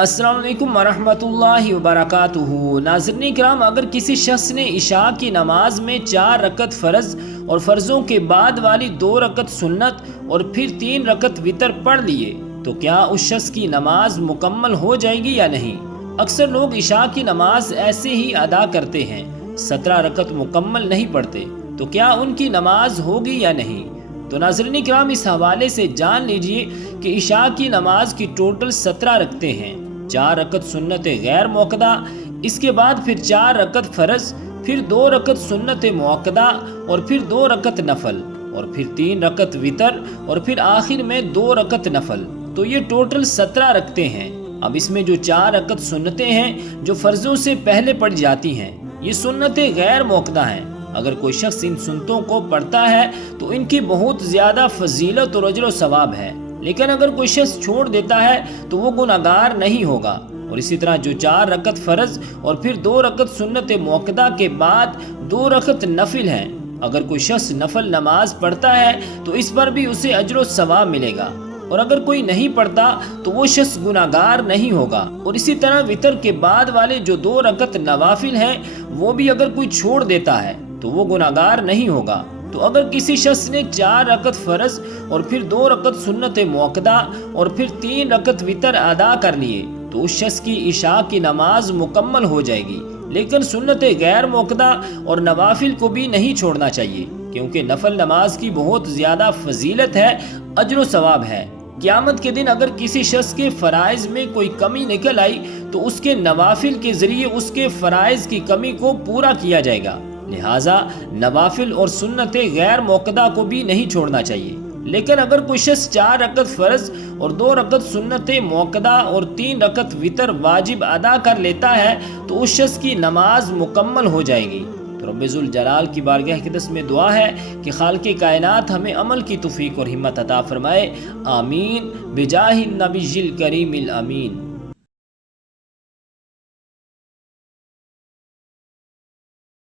السلام علیکم ورحمۃ اللہ وبرکاتہ۔ ناظرین کرام، اگر کسی شخص نے عشاء کی نماز میں 4 رکعت فرض اور فرضوں کے بعد والی 2 رکعت سنت اور پھر 3 رکعت وتر پڑھ لیے تو کیا اس شخص کی نماز مکمل ہو جائے گی یا نہیں؟ اکثر لوگ عشاء کی نماز ایسے ہی ادا کرتے ہیں، 17 رکعت مکمل نہیں پڑھتے، تو کیا ان کی نماز ہوگی یا نہیں؟ تو ناظرین کرام، اس حوالے سے جان لیجئے کہ عشاء کی نماز کی ٹوٹل 17 رکعتیں ہیں، 4 رکعت سنت غیر موقدہ، اس کے بعد پھر 4 رکعت فرض، پھر 2 رکعت سنت موقدہ اور پھر 2 رکعت نفل اور پھر 3 رکعت وتر اور پھر آخر میں 2 رکعت نفل، تو یہ ٹوٹل 17 رکعتیں ہیں۔ اب اس میں جو 4 رکعت سنتیں ہیں جو فرضوں سے پہلے پڑھ جاتی ہیں، یہ سنتیں غیر موقدہ ہیں۔ اگر کوئی شخص ان سنتوں کو پڑھتا ہے تو ان کی بہت زیادہ فضیلت اور اجر و ثواب ہے، لیکن اگر کوئی شخص چھوڑ دیتا ہے تو وہ گناہگار نہیں ہوگا۔ اور اسی طرح جو 4 رکعت فرض اور پھر 2 رکعت سنت موقدہ کے بعد 2 رکعت نفل ہیں، اگر کوئی شخص نفل نماز پڑھتا ہے تو اس پر بھی اسے اجر و ثواب ملے گا، اور اگر کوئی نہیں پڑھتا تو وہ شخص گناہگار نہیں ہوگا۔ اور اسی طرح وتر کے بعد والے جو 2 رکعت نوافل ہیں، وہ بھی اگر کوئی چھوڑ دیتا ہے تو وہ گناہگار نہیں ہوگا۔ تو اگر کسی شخص نے 4 رکعت فرض اور پھر 2 رکعت سنت موقدہ اور پھر 3 رکعت وتر ادا کر لیے تو اس شخص کی عشاء کی نماز مکمل ہو جائے گی، لیکن سنت غیر موقدہ اور نوافل کو بھی نہیں چھوڑنا چاہیے، کیونکہ نفل نماز کی بہت زیادہ فضیلت ہے، اجر و ثواب ہے۔ قیامت کے دن اگر کسی شخص کے فرائض میں کوئی کمی نکل آئی تو اس کے نوافل کے ذریعے اس کے فرائض کی کمی کو پورا کیا جائے گا، لہٰذا نوافل اور سنت غیر موقدہ کو بھی نہیں چھوڑنا چاہیے۔ لیکن اگر کوئی شخص 4 رکعت فرض اور 2 رکعت سنت موقدہ اور 3 رکعت وتر واجب ادا کر لیتا ہے تو اس شخص کی نماز مکمل ہو جائے گی۔ تو رب ذوالجلال کی بارگاہ اقدس میں دعا ہے کہ خالق کائنات ہمیں عمل کی توفیق اور ہمت عطا فرمائے، آمین بجاہ النبی الکریم الامین۔